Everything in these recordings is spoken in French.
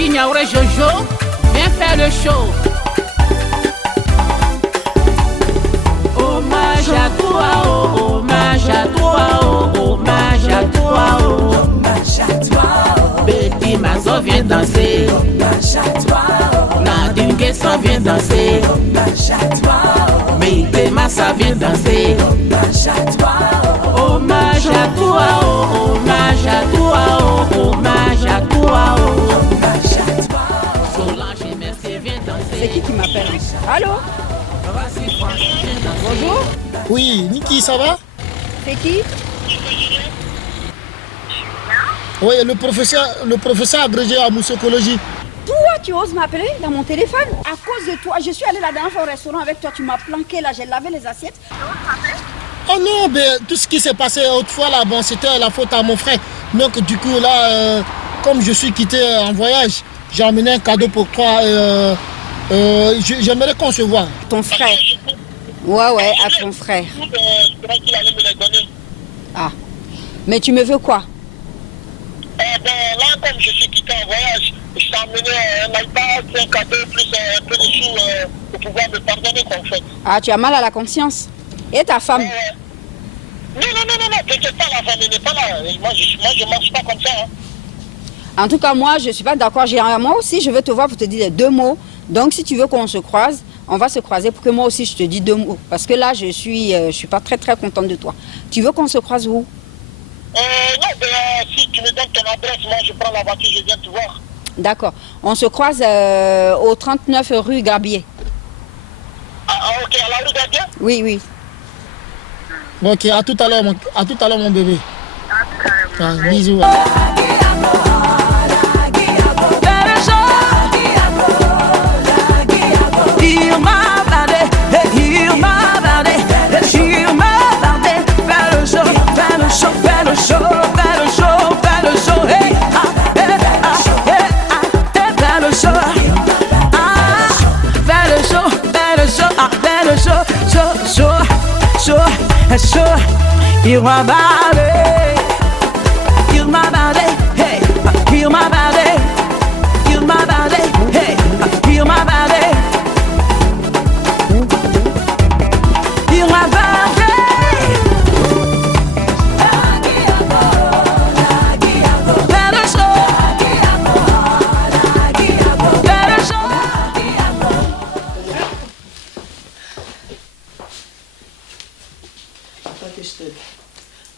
Ignoré Jojo, viens faire le show. Hommage à toi, oh, hommage à toi, oh, hommage à toi, oh. Hommage à toi, oh. Petit Mazo vient danser. Hommage à toi, oh. Nadine Guesson vient danser. Hommage à toi, oh. Meïté Massa vient danser. Hommage à toi, oh. Hommage à toi, oh, hommage à toi, oh, hommage à toi, oh. Hommage à toi, oh. Solange et Mercier vient danser. C'est qui m'appelle? Allô? Bonjour? Oui, Niki, ça va? C'est qui? Oui, le professeur agrégé à musicologie. Toi, tu oses m'appeler dans mon téléphone? À cause de toi, je suis allée la dernière fois au restaurant avec toi, tu m'as planqué là, j'ai lavé les assiettes. Oh non, mais tout ce qui s'est passé autrefois là, bon, c'était la faute à mon frère. Donc du coup là, comme je suis quitté en voyage, j'ai emmené un cadeau pour toi. J'aimerais qu'on se voit. Ton frère? Ouais, à ton frère. Ah, mais tu me veux quoi? Là, comme je suis quitté en voyage, je t'ai emmené un iPad, un cadeau, plus un peu de sous pour pouvoir me pardonner en fait. Ah, tu as mal à la conscience. Et ta femme? Non, t'inquiète pas, la femme n'est pas là. Moi, je marche pas comme ça. Hein. En tout cas, moi, je suis pas d'accord. Moi aussi, je veux te voir pour te dire 2 mots. Donc, si tu veux qu'on se croise, on va se croiser pour que moi aussi, je te dise 2 mots. Parce que là, je suis pas très contente de toi. Tu veux qu'on se croise où? Non, si tu me donnes ton adresse, moi, je prends la voiture, je viens te voir. D'accord. On se croise au 39 rue Garbier. Ah, ok, à la rue Garbier? Oui. Ok, à tout à l'heure, mon bébé. Ah, bisous. Heal my body, heal my body, hey, heal my body, heal my body, hey, heal my body, heal my body. Better show, better show. Attends que je t'aide.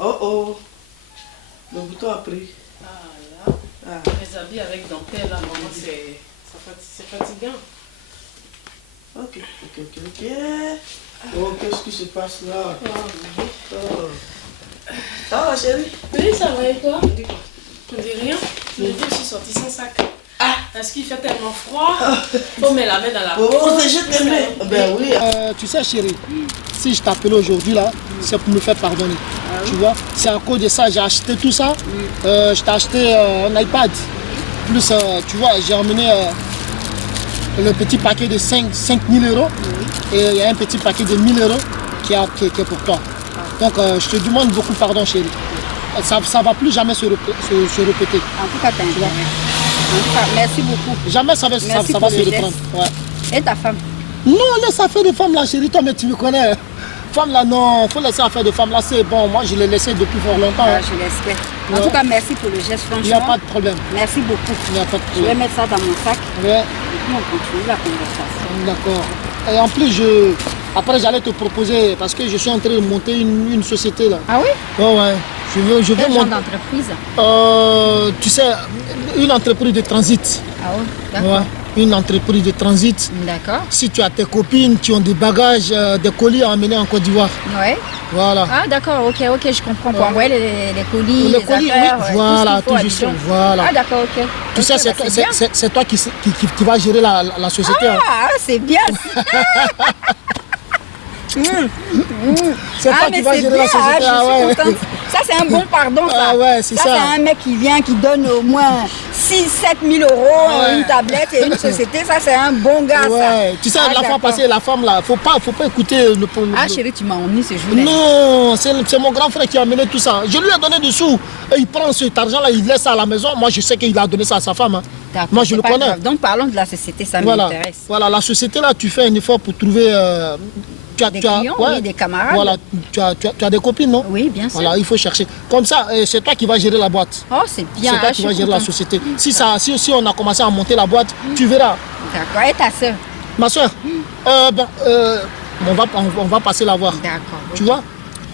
Oh, le bouton a pris. Ah là, les habits avec dentelle là, vraiment c'est fatigant. Ok. Oh, qu'est-ce qui se passe là? Oh. Ça va, chérie? Oui, ça va et toi? Tu dis quoi? Tu me dis rien? Je me dis que je suis sortie sans sac. Ah, parce qu'il fait tellement froid, faut me laver dans la peau. Pour protéger tes mains. Ben oui. Tu sais, chérie, si je t'appelle aujourd'hui là, c'est pour me faire pardonner. Tu vois, c'est à cause de ça, j'ai acheté tout ça. Je t'ai acheté un iPad. Plus, tu vois, j'ai emmené le petit paquet de 5 000 euros. Et il y a un petit paquet de 1 000 euros qui est pour toi. Donc, je te demande beaucoup pardon, chérie. Ça ne va plus jamais se répéter. En tout cas, t'as intérêt. En tout cas, merci beaucoup. Jamais ça va se reprendre. Ouais. Et ta femme? Non, laisse affaire de femme là, chérie, toi, mais tu me connais. Femme là, non, faut laisser affaire de femme là, c'est bon. Moi, je l'ai laissé depuis fort longtemps. Ah, je l'espère. En tout cas, merci pour le geste, franchement. Il n'y a pas de problème. Merci beaucoup. Il n'y a pas de Je vais problème. mettre ça dans mon sac. Ouais, Et puis, on continue la conversation. d'accord. Et en plus, après, j'allais te proposer, parce que je suis en train de monter une société là. Ah oui? Ouais. Je veux Quel genre monter. d'entreprise? Tu sais, une entreprise de transit. Ah oui? D'accord. Ouais, une entreprise de transit. D'accord. Si tu as tes copines qui ont des bagages, des colis à emmener en Côte d'Ivoire. Ouais. Voilà. Ah d'accord, ok, je comprends. Pour envoyer les colis, Les les colis, affaires, oui, voilà, tout ce qu'il faut à tout juste. Dijon. Voilà. Ah d'accord, ok. Tu sais, Ok, bah, c'est bien. c'est toi qui va gérer la société. hein. Ah, c'est bien. C'est toi qui va gérer la société. je ah suis ouais. contente. Ça, c'est un bon pardon, ça. Ah ouais, c'est ça. C'est un mec qui vient, qui donne au moins 6 7 000 euros, Ouais. une tablette et une société. Ça, c'est un bon gars, ça. Ouais. Tu sais, Ah, la fois d'accord. passée, la femme là, faut pas écouter le Ah, chérie, tu m'as emmené ce jour-là. Non, c'est mon grand frère qui a amené tout ça. Je lui ai donné des sous. Et il prend cet argent là, il laisse ça à la maison. Moi, je sais qu'il a donné ça à sa femme. Hein. D'accord, Moi, je c'est le pas connais. grave. Donc parlons de la société, ça Voilà. m'intéresse. Voilà, la société là, tu fais un effort pour trouver. Des clients, oui, des camarades. Voilà, tu as des copines, non? Oui, bien sûr. Voilà, il faut chercher. Comme ça, c'est toi qui vas gérer la boîte. Oh, c'est bien. C'est toi je qui suis vas gérer la contente. société. Si on a commencé à monter la boîte, tu verras. D'accord. Et ta soeur? Ma soeur, on va passer la voir. D'accord. Tu vois?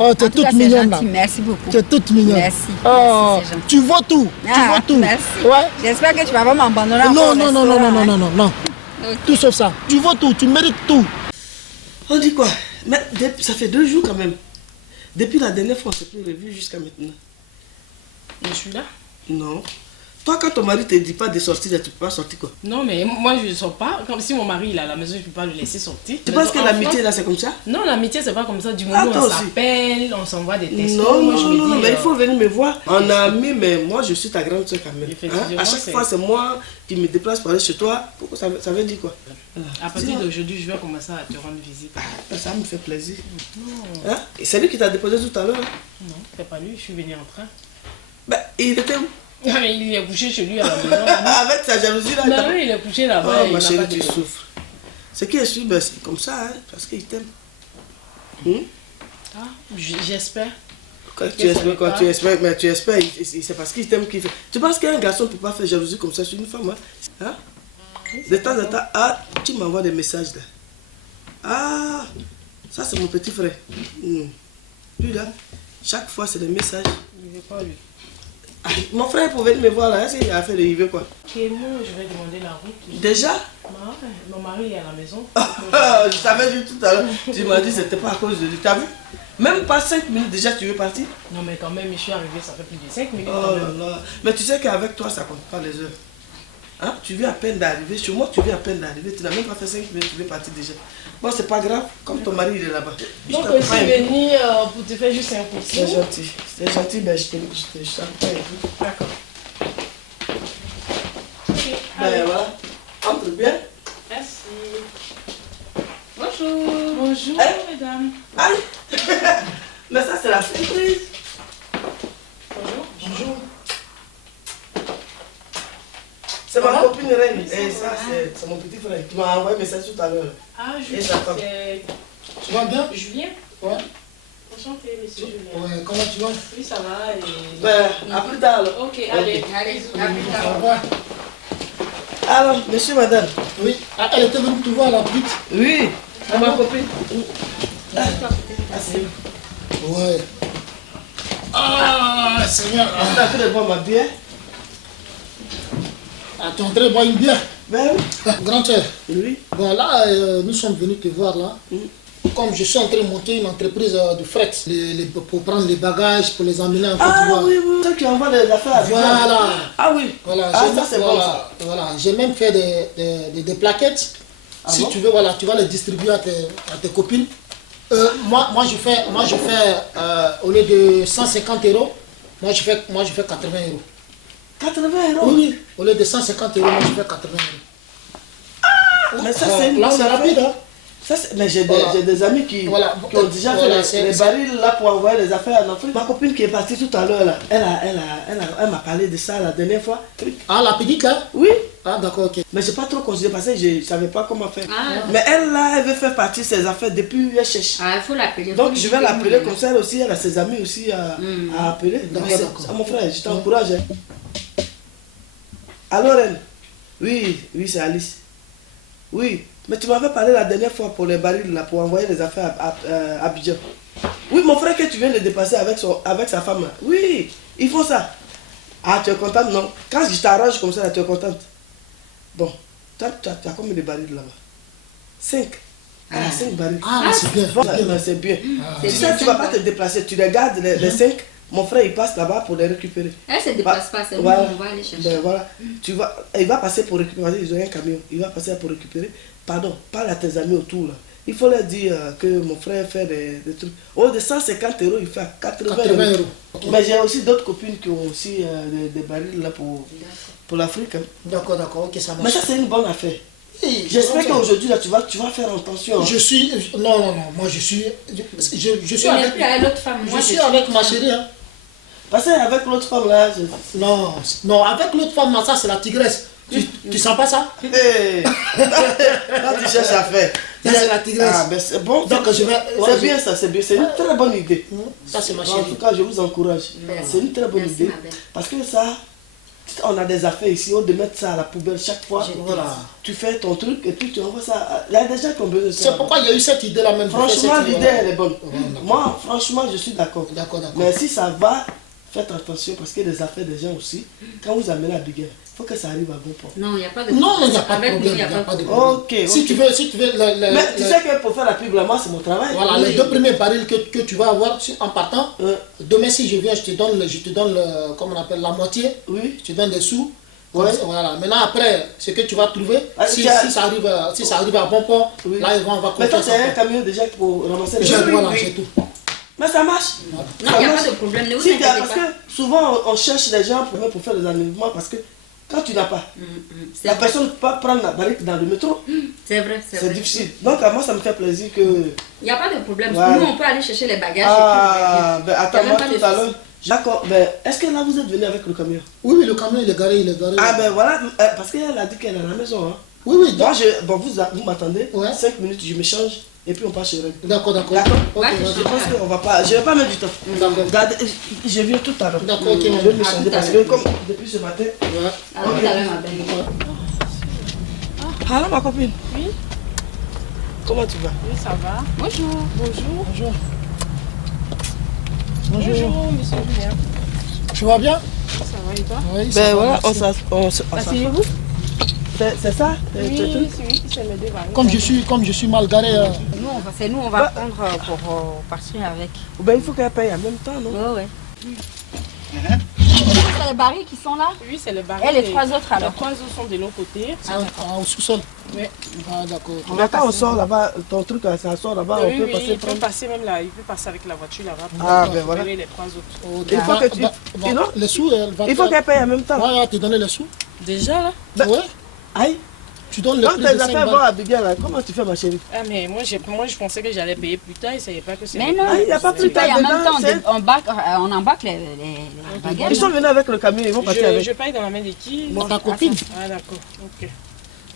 Oh, tu es En tout cas, toute c'est mignonne là. gentil. Merci beaucoup. Tu es toute mignonne. Merci. Oh, Merci, c'est gentil. tu vois tout. Tu Ah, vois tout. merci. Ouais. J'espère que tu vas pas m'abandonner Non, encore au non, non, non, restaurant, non, hein. non, non, non. Ok. Tout sauf ça. Tu vois tout, tu mérites tout. On dit quoi? Mais ça fait 2 jours quand même. Depuis la dernière fois, on ne s'est plus revu jusqu'à maintenant. Je suis là. Non. Toi, quand ton mari ne te dit pas de sortir, tu ne peux pas sortir quoi? Non, mais moi, je ne sors pas. Comme si mon mari il est à la maison, je ne peux pas le laisser sortir. Tu Mais penses que en l'amitié France- là, c'est comme ça? Non, l'amitié, c'est pas comme ça. Du moment où toi on aussi. s'appelle, on s'envoie des textos. Non, moi, je non, me non, dis, non, mais il faut venir me voir en ami, mais moi je suis ta grande soeur quand même. Effectivement, À chaque c'est- fois, c'est moi qui me déplace pour aller chez toi. Pourquoi ça veut dire quoi? À partir Sinon- d'aujourd'hui, je vais commencer à te rendre visite. Ça me fait plaisir. Hein? Et c'est lui qui t'a déposé tout à l'heure. Non, c'est pas lui, je suis venue en train. Ben, il était où? Il est couché chez lui à la maison. Avec sa jalousie là. Non, il est couché là-bas. Oh, il ma n'a chérie, pas tu de- souffres. Ce qui est sûr, ben, c'est comme ça, hein, parce qu'il t'aime. Hum? Ah, j'espère. Quand Que tu ça espères, n'est quoi, pas- tu espères, mais tu espères, c'est parce qu'il t'aime qu'il fait. Tu penses qu'un garçon ne peut pas faire jalousie comme ça sur une femme, hein? De temps en temps, ah, tu m'envoies des messages là. Ah, ça c'est mon petit frère. Lui là, chaque fois c'est des messages. Il veut pas lui. Ah, mon frère pouvait venir me voir là, est-ce qu'il a fait de river quoi? Et moi, je vais demander la route. Déjà? Mon mari est à la maison. Je t'avais dit tout à l'heure, tu m'as dit que c'était pas à cause de lui. T'as vu? Même pas 5 minutes déjà tu veux partir? Non, mais quand même, je suis arrivé, ça fait plus de 5 minutes. Oh quand là même. là. Mais tu sais qu'avec toi ça compte pas les heures. Hein? Tu viens à peine d'arriver, chez moi tu viens à peine d'arriver, tu n'as même pas fait 5 minutes, tu veux partir déjà. Bon, c'est pas grave, comme ton mari il est là-bas. Donc, Je je suis t'apprends. venue pour te faire juste un coup. C'est gentil, c'est gentil, ben je t'apprends et tout. D'accord. Ok, allez. Ben voilà, entre bien. Merci. Bonjour. Bonjour, Hein? mesdames. Aïe. Mais ça c'est la surprise. Bonjour. Bonjour. C'est ma copine Reine. Et ça c'est mon petit frère qui m'a envoyé un message tout à l'heure. Ah, Et Julien. sa femme. C'est Tu vas bien? Julien. Ouais. Enchanté, monsieur Julien. Ouais, comment tu vas? Oui, ça va. Et... Ben, à plus tard alors. Ok, allez. Allez, Au revoir. Alors, monsieur, madame. Oui. Ah, elle était venue te voir la petite? Oui, c'est ma copine. Ah, Ouais. Ah, Seigneur. Tu as fait de boire ma bière? Ah, tu es en train de boire une bière? Ben oui. Grand-père, Oui. bon là, nous sommes venus te voir là. Comme je suis en train de monter une entreprise de fret, pour prendre les bagages, pour les emmener en Côte Ah d'Ivoire. oui, oui. Ceux qui envoient les affaires à Voilà. Ah oui. Voilà, Ah, j'ai ça même- c'est bon voilà, ça. voilà. J'ai même fait des plaquettes. Ah Si bon? tu veux, voilà, tu vas les distribuer à tes copines. Moi, je fais au lieu de 150 €, moi je fais 80 €. 80 Oui, euros. oui. Au lieu de 150 €, moi je fais 80 €. Mais ça c'est une Là, bonne c'est affaire. rapide, hein. Ça, mais j'ai Voilà. des amis qui Voilà. ont déjà Voilà, fait les barils là pour envoyer les affaires en Afrique. Ma copine qui est partie tout à l'heure là, elle m'a parlé de ça la dernière fois. Ah, la petite là? Oui, Ah, d'accord, ok. mais j'ai pas trop considéré parce que je ne savais pas comment faire. Mais elle là, elle veut faire partie de ses affaires depuis elle cherche. Ah, il faut l'appeler. Donc je vais l'appeler comme ça, elle aussi, elle a ses amis aussi à appeler. Donc, D'accord, c'est- d'accord. c'est mon frère, je t'encourage. Hein. Alors Reine? Oui, c'est Alice. Oui, mais tu m'avais parlé la dernière fois pour les barils là, pour envoyer les affaires à Abidjan. Oui, mon frère que tu viens de dépasser avec sa femme là. Oui, ils font ça. Ah, tu es contente, non? Quand je t'arrange comme ça, là, tu es contente. Bon, tu as combien de barils là-bas? 5. Elle a 5 barils. Ah, c'est bien. Voilà, c'est bien. Tu sais, tu ne vas pas te déplacer, tu regardes les 5. Mon frère, il passe là-bas pour les récupérer. Elle se déplace pas, c'est nous, Voilà. on va aller chercher. Ben voilà. Il va passer pour récupérer, ils ont un camion. Il va passer pour récupérer. Pardon, parle à tes amis autour là. Il faut leur dire que mon frère fait des trucs. Au de 150 €, il fait 80 80 €. €. Mais j'ai aussi d'autres copines qui ont aussi des barils là pour l'Afrique. Hein. D'accord, d'accord, ok, ça Mais marche. ça, c'est une bonne affaire. Oui, J'espère ça. qu'aujourd'hui, là, tu vas faire attention. Hein. Je suis. Non, non, non, moi je suis. Je suis Tu n'es avec. plus à l'autre femme. Moi, Je suis avec ma chérie, hein. Parce qu'avec l'autre femme là, Non, non, avec l'autre femme, là, ça c'est la tigresse. Tu Tu sens pas ça? Hey. Quand tu cherches à faire. Ça, c'est la tigresse. Ah, ben c'est bon. Donc, je vais. C'est bien ça, c'est bien. C'est une très bonne idée. Ça, c'est ma En chérie. tout cas, je vous encourage. C'est une très bonne Merci, idée. ma belle. Parce que ça, on a des affaires ici, on de mettre ça à la poubelle chaque fois. Voilà. Tu fais ton truc et puis tu envoies ça. Il y a des gens qui ont besoin de ça. C'est pourquoi il y a eu cette idée-là même. Franchement, l'idée, Voilà. elle est bonne. Voilà. Moi, franchement, je suis d'accord. D'accord, d'accord. Mais si ça va, faites attention parce qu'il y a des affaires des gens aussi. Quand vous amenez à Biguel, il faut que ça arrive à bon port. Non, il n'y a pas de Non, il n'y a pas de Avec nous, problème. il n'y a pas de problème. Ok, Si ok. tu veux, Mais tu sais que pour faire la pub, là, moi, c'est mon travail. voilà, les 2 premiers barils que tu vas avoir en partant, Euh, demain si je viens, je te donne comment on appelle, la moitié, oui. je te donne des sous. Ouais. Voilà. Maintenant après, ce que tu vas trouver, Ah, si tu as- ça arrive à bon port, Oui. là on va Mais toi, confier c'est un ça. camion déjà pour ramasser les Je gens. voilà, c'est tout. Mais ça marche. Non, il n'y a pas de problème. Ne vous Si, inquiétez parce pas. que souvent, on cherche des gens pour faire des enlèvements parce que quand tu n'as pas, C'est la vrai. personne ne peut pas prendre la barrique dans le métro. C'est vrai, c'est C'est vrai. difficile. Donc, à moi, ça me fait plaisir que. Il n'y a pas de problème. Voilà. Nous, on peut aller chercher les bagages. Ah, ben Il y a attends-moi même pas tout de à l'heure. D'accord, ben est-ce que là vous êtes venu avec le camion? Oui, le camion il est garé, Ah, ben voilà, parce qu'elle a dit qu'elle est à la maison. Hein. Oui, oui, Moi, vous m'attendez, Ouais. 5 minutes, je me change et puis on passe chez elle. d'accord, d'accord. D'accord. Ok, Ouais, vas-y. Je pense qu'on va pas, je vais pas mettre du temps. D'accord. Regardez, je viens tout à l'heure. D'accord, ok, Je vais me à changer tout à parce que l'heure. comme depuis ce matin. Ouais. À tout à l'heure, ma belle. Alors ma copine. Oui. Comment tu vas? Oui, ça va. Bonjour. Bonjour. Bonjour. Bonjour, monsieur Julien. Tu vas bien? Ça va et toi? Oui, ça Ben va, voilà, merci. on s'assoit. Asseyez-vous. C'est ça? Oui, c'est lui qui s'est m'aider. Comme je suis mal garé, C'est nous, on va prendre pour partir avec. Ben il faut qu'elle paye en même temps, non? Ouais, ouais. C'est les barils qui sont là? Oui, c'est le baril. Et les 3 autres alors? Les 3 autres sont de l'autre côté. au sous-sol. Oui. Ah, d'accord. Mais quand on sort là-bas, ton truc, ça sort là-bas, on Oui, peut oui, passer il peut prendre. passer même là. Il peut passer avec la voiture là-bas. pour Ah, ben voilà. récupérer les 3 autres. Ok. Il faut que tu- va- non? les sous, elle va Il faut qu'elle paye en même temps. Ouais, elle va te donner les sous. Déjà là? Ben- Ouais. Aïe, Tu donnes le quand prix tes de 5 affaires vont balles. à Biguel, là, comment tu fais ma chérie? Ah, mais moi, je pensais que j'allais payer plus tard. Je ne savais pas que c'est. Mais non, Ah, il n'y a pas plus tu payes tard en même dedans, temps. c'est- On embarque les bagages. Ils sont venus avec le camion, ils vont passer avec. Je paye dans la main de qui? Ta copine. Ah, d'accord. Ok.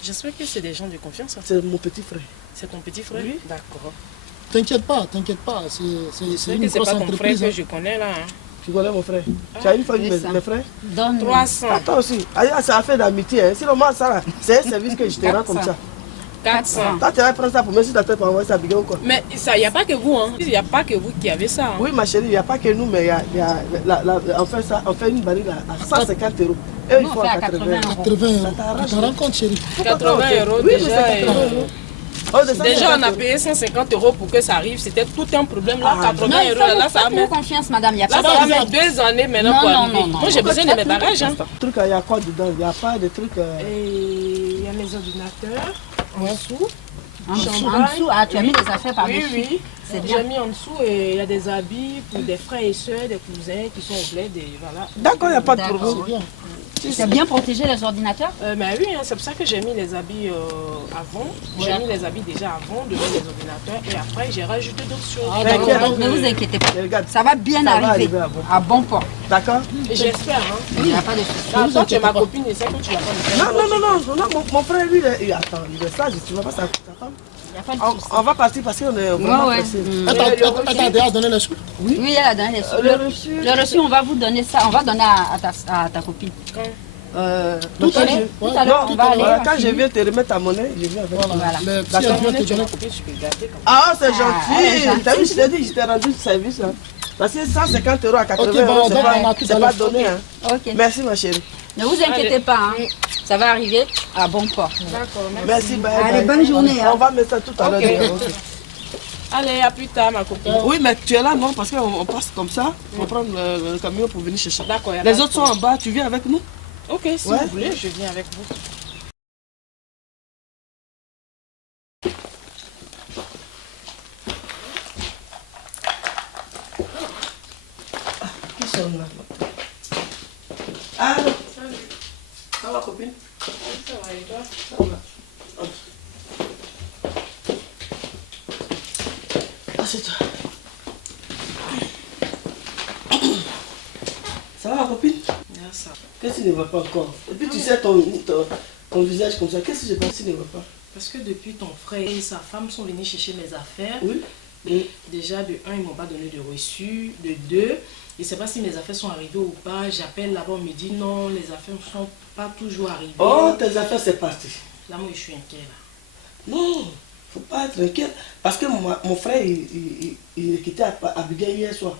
J'espère que c'est des gens de confiance. Hein. C'est mon petit frère. C'est ton petit frère? Oui. D'accord. T'inquiète pas. C'est C'est une que c'est grosse pas ton frère entreprise. que hein. je connais là. Hein. Tu connais mon frère? Tu as une fois vu c'est ça. mes frères? Donne 300. Attends aussi. Ah, c'est affaire d'amitié. Hein. Sinon, moi, ça, là, c'est un service que je te rends comme ça. 400. Toi, tu vas prendre ça pour moi si tu as pour envoyer ça à Biguel ou quoi? Mais il n'y a pas que vous, hein. Il n'y a pas que vous qui avez ça. Hein. Oui, ma chérie, il n'y a pas que nous, mais on fait une barrique à 150 €. Et ils Nous, on font fait à à 80 80 €. 80 Ça euros. t'arrange, Tu te rends compte, chérie? 80 euros Oui, mais déjà. c'est 80 et- €. Oh, de 150 Déjà, on a €. payé 150 € pour que ça arrive. C'était tout un problème. Là, Ah, 80 Non, il euros, faut là, ça va nous mettre. confiance, madame. Il n'y a Là, pas ça va de mettre 2 années maintenant Non, pour non, arriver. non, non. Moi, j'ai besoin de mes bagages. Hein. Le truc, il y a quoi dedans? Il n'y a pas de trucs. Et il y a mes ordinateurs en dessous. En dessous, Chambre. en dessous, ah, tu as mis des affaires Oui, par-dessus. oui. C'est bien. J'ai mis en dessous et il y a des habits pour des frères et sœurs, des cousins qui sont au bled. Et voilà. D'accord, il n'y a pas de D'accord. problème. C'est bien. C'est bien protégé les ordinateurs? Mais oui, hein, c'est pour ça que j'ai mis les habits avant. J'ai mis les habits déjà avant, devant les ordinateurs. Et après, j'ai rajouté d'autres choses. Ah, d'accord. d'accord. Ne vous inquiétez pas. Mais regarde, Ça va bien Ça va arriver arriver à bon à bon port. d'accord? Et j'espère. Hein. Il n'y a pas de souci. Là, toi, tu es ma inquiétez pas. copine et c'est que tu vas pas me faire. Non, non, non, non, non, mon frère, lui, attends, il est sage, tu ne vas pas sa femme. Il n'y a pas de souci. On va partir parce qu'on est vraiment Ouais, ouais. pressé. Elle t'a déjà donné les sous? Oui, elle a donné les sous. Le reçu. Le reçu, on va vous donner ça. On va donner à ta copine. Quand Tout à l'heure. Tout à l'heure, on va aller. Voilà, quand on je finit. viens te remettre ta monnaie, je viens avec. Voilà. Mais si D'accord. elle vient te tu es donner. ma copine, je peux gâter comme Ah, c'est elle est gentil. gentille. T'as vu, je t'ai dit, je t'ai rendu service. Hein. Parce que 150 € à 80 Ok, €, bon, c'est donc, pas, on a tout c'est à pas l'heure. donné. Hein. Ok. Merci, ma chérie. Ne vous inquiétez pas. Hein. Ça va arriver à bon port. D'accord, merci. Merci, bye. Allez, bye. bonne journée. On Hein. va mettre ça tout à l'heure. Ok. d'ailleurs, ok. Allez, à plus tard, ma copine. Oui, mais tu es là, non? Parce qu'on passe comme ça. On prend le camion pour venir chercher. D'accord, y a Les pas de autres sont en bas, tu viens avec nous? Ok, si Ouais. vous voulez, je viens avec vous. Qui sont là? Allô? Ça va, copine? Ça va, et toi? Ça va. Assieds-toi. Ça va, ma copine? Ça. Qu'est-ce qui ne va pas encore? Et puis tu sais, ton visage comme ça. Qu'est-ce que j'ai passé ne va pas? Parce que depuis ton frère et sa femme sont venus chercher mes affaires. Oui. Et déjà, de 1, ils ne m'ont pas donné de reçu. De 2, je ne sais pas si mes affaires sont arrivées ou pas. J'appelle là-bas, on me dit non, les affaires ne sont pas toujours arrivées. Oh, tes affaires, c'est parti. Là, moi, je suis inquiet. Là. Non, il ne faut pas être inquiet. Parce que mon frère, il est quitté Abidjan hier soir.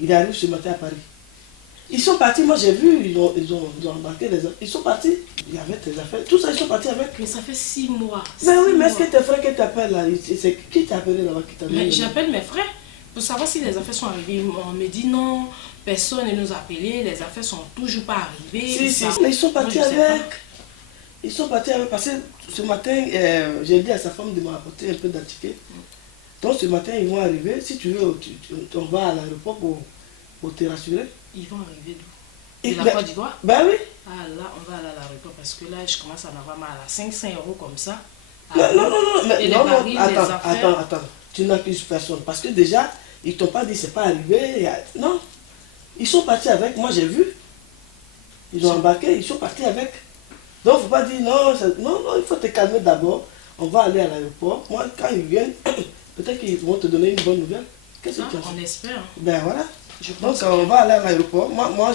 Il arrive ce matin à Paris. Ils sont partis, moi j'ai vu, ils ont embarqué les affaires. Ils sont partis, il y avait tes affaires. Tout ça, ils sont partis avec. Mais ça fait 6 mois. Mais oui, mais est-ce que tes frères qui t'appellent là, c'est qui t'a appelé là-bas qui t'a Mais appelé? j'appelle mes frères pour savoir si les affaires sont arrivées. On me dit non, personne ne nous a appelé, les affaires sont toujours pas arrivées. Si, mais ils sont partis moi, je sais avec. pas. Ils sont partis avec. Parce que ce matin, j'ai dit à sa femme de m'apporter un peu d'antiqué. Donc ce matin, ils vont arriver. Si tu veux, on va à l'aéroport pour te rassurer. Ils vont arriver d'où? Et De la ben- Côte d'Ivoire? Ben oui. Ah là, on va aller à l'aéroport parce que là, je commence à en avoir mal à 500 € comme ça. Non, Ah, non, non, mais et les non, barils, les affaires. attends. Tu n'accuses personne. Parce que déjà, ils t'ont pas dit c'est pas arrivé. Non. Ils sont partis avec. Moi, j'ai vu. Ils ont embarqué, ils sont partis avec. Donc, il ne faut pas dire non, non, il faut te calmer d'abord. On va aller à l'aéroport. Moi, quand ils viennent, peut-être qu'ils vont te donner une bonne nouvelle. Qu'est-ce que tu as fait? On espère. Hein. Ben voilà. Je Donc, pense on va aller à l'aéroport. Moi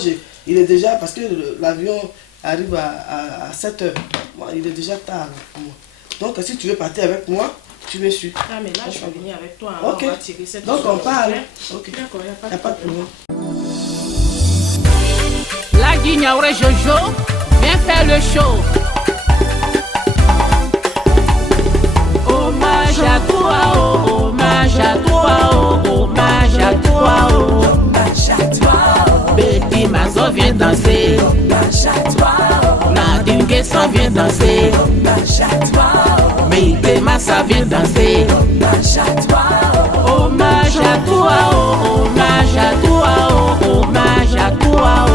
il est déjà, parce que l'avion arrive à 7 h. Moi, il est déjà tard pour moi. Donc, si tu veux partir avec moi, tu me suis. Ah, mais là, je vais venir avec toi. Hein. Ok. On va tirer cette Donc, on parle. Ok. D'accord, il n'y a pas Il n'y a pas de problème. La guignaure Jojo, viens faire le show. Hommage à toi, oh, hommage à toi, oh, hommage à toi, oh. Hommage à toi, oh, Betty Mazo vient danser. hommage à toi, oh, Nadine Guesson vient danser. hommage à toi, oh, Meïté Massa vient danser. hommage à toi, oh, Hommage à toi, oh, hommage à toi, oh, hommage à toi, oh.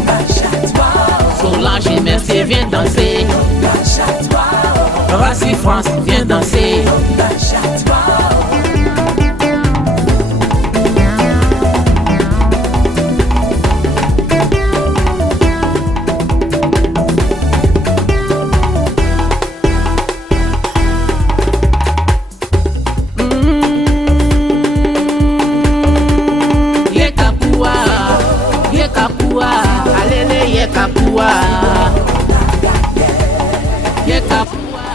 hommage à toi, oh, Solange et Mercier vient danser. hommage à toi, oh, Rassi France vient danser. hommage à toi, oh. Yekapua, Yekapua, alele Yekapua. Yekapua.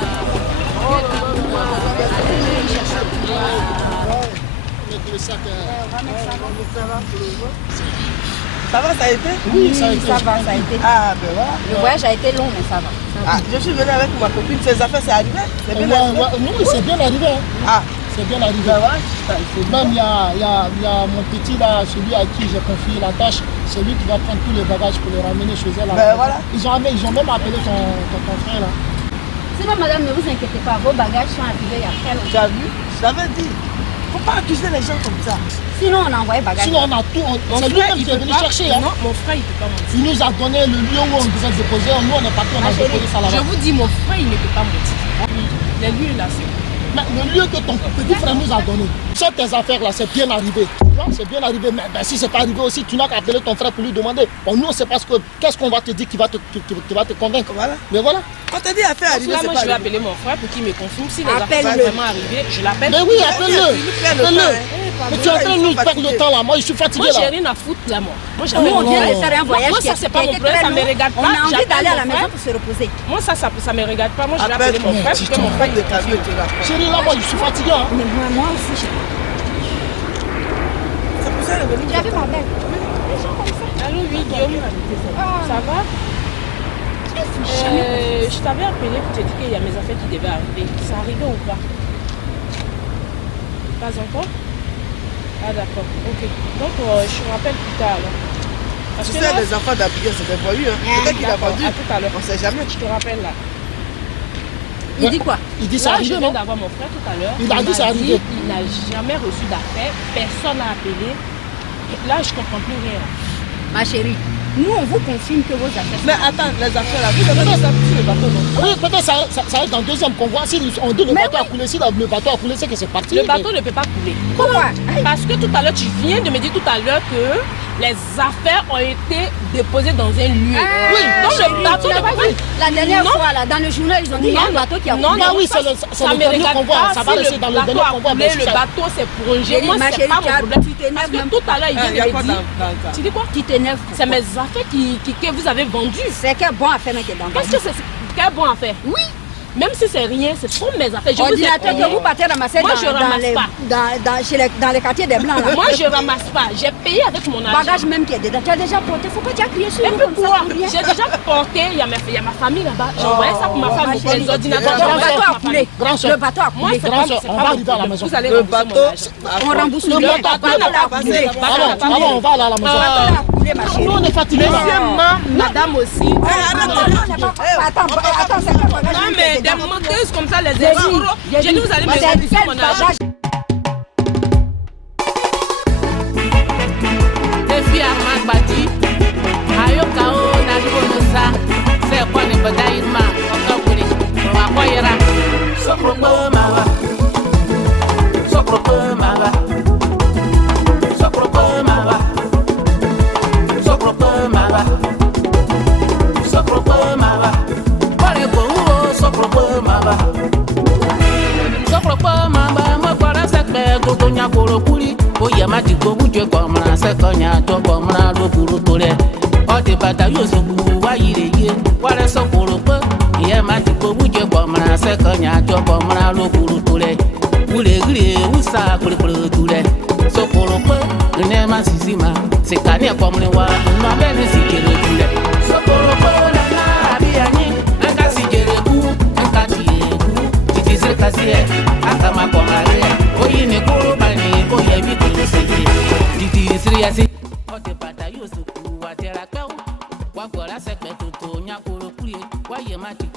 Ça va, ça a été? Oui, ça a été. Ça va, ça a été. Ah, ben voilà. Le voyage a été long, mais ça va. Ah, je suis venue avec ma copine, ses affaires, c'est arrivé? C'est bien arrivé? Non, c'est bien arrivé. Hein. Ah, C'est bien arrivé. ben voilà, c'est Même il y a mon petit là, celui à qui j'ai confié la tâche, c'est lui qui va prendre tous les bagages pour les ramener chez elle. Là. Ben voilà. Ils ont même appelé ton frère là. Sinon, madame, ne vous inquiétez pas, vos bagages sont arrivés il y a très longtemps. Tu as vu? Je t'avais dit. Faut pas accuser les gens comme ça. Sinon, on a envoyé bagages. Sinon on a tout, c'est lui-même qui est venu chercher. Hein. Non, mon frère, il ne peut pas mentir. Il nous a donné le lieu où on devait déposer. Nous on est parti, on a déposé ça Je là-bas. vous dis, mon frère, il ne peut pas mentir. Les lieux, là, c'est... Mais le lieu que ton petit frère nous a donné, sur tes affaires là, c'est bien arrivé. Tu vois, c'est bien arrivé. Mais ben, si c'est pas arrivé aussi, tu n'as qu'à appeler ton frère pour lui demander. Bon, nous, c'est parce que qu'est-ce qu'on va te dire qui va te convaincre. Voilà. Mais voilà. Quand t'as dit affaire arrivée, Là, c'est moi, pas je vais arrivé. appeler mon frère pour qu'il me confirme si les affaires sont Appelle-le. vraiment arrivées. Je l'appelle. Mais oui, Tu appelle-le. fais le Appelle-le. temps, hein. Mais tu es en train de nous perdre le temps là. Moi, je suis fatigué Moi, j'ai là. rien à foutre, là, moi. Moi, j'ai Nous, rien on à vient foutre. de faire un voyage Moi, qui ça, a c'est pas qui a mon été problème, très ça me long. regarde On pas. a envie J'appelle d'aller à mon la maison frère. pour se reposer. Moi, ça me regarde pas. Moi, je vais Appelle appeler mon frère pour que mon frère de calmer, tu vas. Chérie, là, moi, je suis fatigué. Hein. Mais moi aussi, j'ai C'est pour ça qu'elle est venue. J'avais ma belle. Allô, oui, Guillaume. Ça va Je t'avais appelé pour te dire qu'il y a mes affaires qui devaient arriver. C'est arrivé ou pas? Pas encore? Ah d'accord, ok. Donc je me rappelle plus tard alors. Parce Tu que sais, là, les enfants d'Abidjan, c'est des voyous. Hein. Peut-être qu'il a d'accord, vendu. à tout à l'heure. On sait jamais. Je te rappelle là. Il dit quoi? Il dit c'est Là, je arrivé, viens non? d'avoir mon frère tout à l'heure. Il a dit m'a c'est arrivé. Il n'a jamais reçu d'affaires, personne n'a appelé. Là, je comprends plus rien. Ma chérie, nous, on vous confirme que vos affaires Mais attends, les affaires là, vous avez mis ça sur le bateau, non? Oui, peut-être ça va être dans le deuxième convoi. Si on dit le bateau a coulé, si le bateau a coulé, c'est que c'est parti. Le bateau ne peut pas couler. Pourquoi? Parce que tout à l'heure, tu viens de me dire tout à l'heure que les affaires ont été déposer dans un lieu. Oui, dans le bateau de coulé. La dernière fois, là, dans le journal, ils ont dit qu'il y a un bateau qui a coulé. Ah oui, c'est le dernier convoi. Ça va rester dans le dernier convoi. Le bateau, c'est prolongé. Moi, c'est pas mon problème. Parce que tout à l'heure, il vient de me dire. Tu dis quoi? Tu t'énerves. C'est mes affaires que vous avez vendues. C'est quel bon affaire qui est dans le Qu'est-ce que c'est? Quel bon affaire? Oui. Même si c'est rien, c'est trop mes affaires. Ordinateur que vous partez ramasser moi, je ramasse pas. Dans les quartiers des Blancs. Là. Moi, je ramasse pas. J'ai payé avec mon argent. Bagage même qui est dedans. Tu as déjà porté. Faut pas déjà crier sur Et nous puis comme quoi? ça. J'ai déjà porté. Il y a ma famille là-bas. J'envoyais ça pour ma femme. Les ordinateurs. Le bateau a coulé. Le bateau a Moi, coulé. c'est pas. On va arriver à la maison. Vous allez Le rembourser mon bateau, argent. On rembourse le Le bateau. bateau n'a pas coulé. Allons, on va aller à la maison. Le bateau a coulé, ma chérie. Nous, on est fatigués. Madame aussi. Attends, c'est quoi bagage? Non, mais des menteuses comme ça, les euros. J'ai dit, vous allez me rembourser mon argent. Defi Armand Bati, Ayokao Nagonosa, c'est quoi ne badaïma, Okakuri, Wakoyera, Sokropo Mava, Sokropo Mava, Sokropo Mava, Sokropo Mava, Sokropo Mava, Pareko, Sokropo Mava, Sokropo Mava, Mokara Sekbe, Totonya Korokuri. Oya matiko buje kwa mna sekonya to kwa mna loburu tole ode bata yosoku wa yireye wale sokoro pe iye matiko buje kwa mna sekonya to kwa mna loburu tole ule gire usa kule tole sokoro pe ne masisima sekane kwa mne wa no abene sikere tole sokoro pe na abiani nka sikere ku nka tie ku titise kasie akama kwa mare oyine koro bani oye bi Didi seriasi ode bata yosuku wa tera pe wa gbora sepe toto nya koro kuye wa ye ma ti ko